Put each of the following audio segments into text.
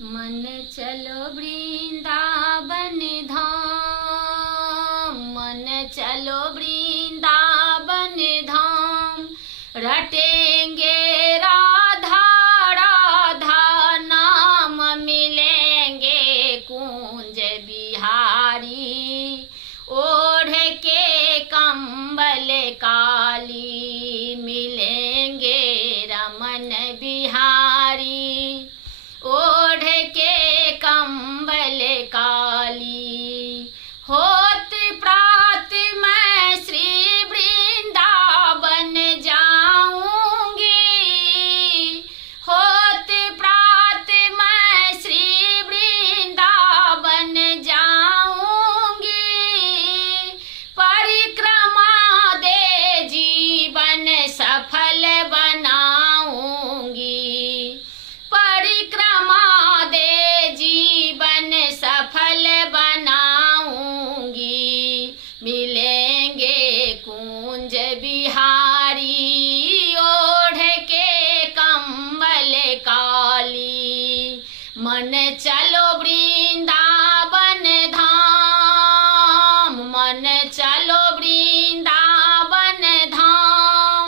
मन चलो वृंदावन धाम, मन चलो वृंदावन धाम, रटेंगे राधा राधा नाम, मिलेंगे कुंज बिहारी, ओढ़ के कंबल काली, मिलेंगे रमन बिहारी, ओढ़ के कंबल काली। होत प्रात मैं श्री वृंदावन जाऊंगी, होत प्रात मैं श्री वृंदावन जाऊंगी, परिक्रमा दे जीवन सफल बनाऊंगी, परिक्रमा दे जीवन सफल बनाऊंगी, मिलेंगे कुंज बिहारी, ओढ़ के कंबल काली। मन चलो वृंदावन धाम, मन चलो वृंदावन धाम,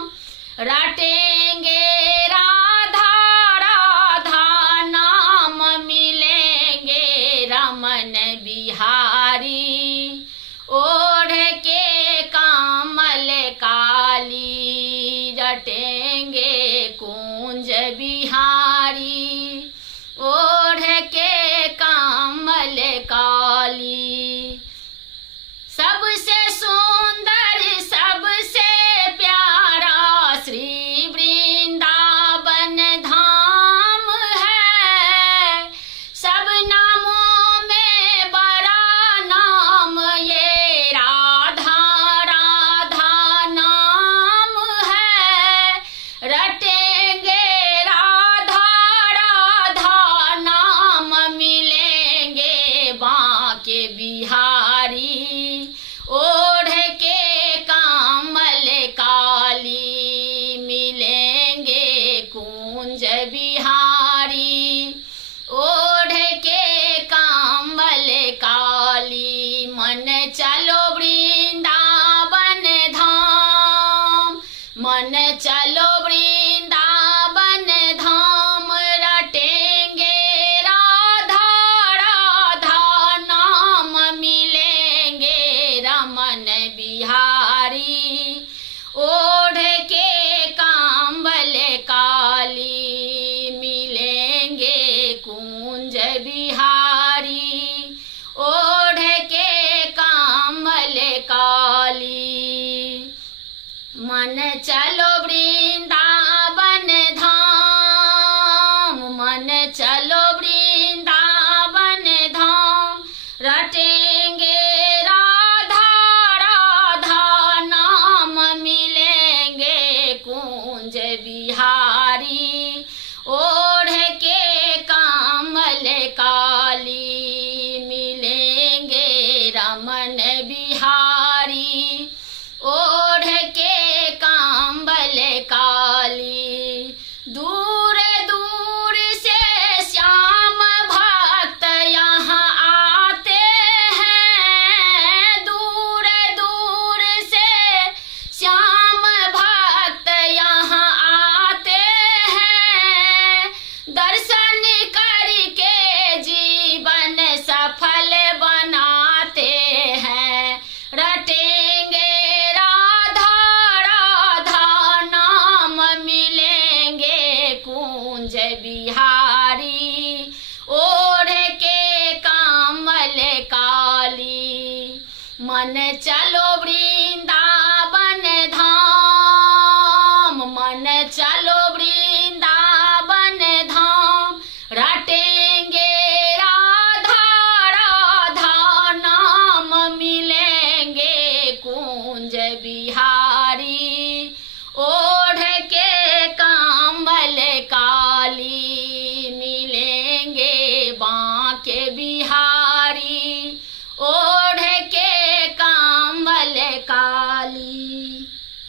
रटेंगे राधा राधा नाम, मिलेंगे रमन बिहारी, ओढ़ के कामल काली, रटेंगे कुंज बिहारी, ओढ़ के कामल काली। सबसे सुंदर सबसे प्यारा श्री वृंदावन धाम है, सब नामों में बड़ा नाम ये राधा राधा नाम है, रटेंगे राधा राधा नाम, मिलेंगे बांके बिहारी, ओढ़ के कामल काली, मिलेंगे कुंज बिहारी, ओढ़ के कामल काली। मन चलो वृंदावन धाम, मन चलो वृंदावन धाम, रटेंगे राधा राधा नाम, मिलेंगे रमन बिहारी, ओढ़ के कांबल काली, मिलेंगे कुंज बिहारी, ओढ़ के कांबल काली। मन चलो वृंदावन धाम, मन चलो वृंदावन धाम, रटेंगे राधा राधा नाम, मिलेंगे कुंज बिहारी, ओढ़ के कामल काली, मिलेंगे रमन बिहारी, ओढ़ के कांबल काली। दूर दूर से श्याम भक्त यहाँ आते हैं, दूर दूर से श्याम भक्त यहाँ आते हैं, दर्शन करके जीवन सफल बनाते हैं, रटेंगे राधा राधा नाम, मिलेंगे कुंज बिहारी,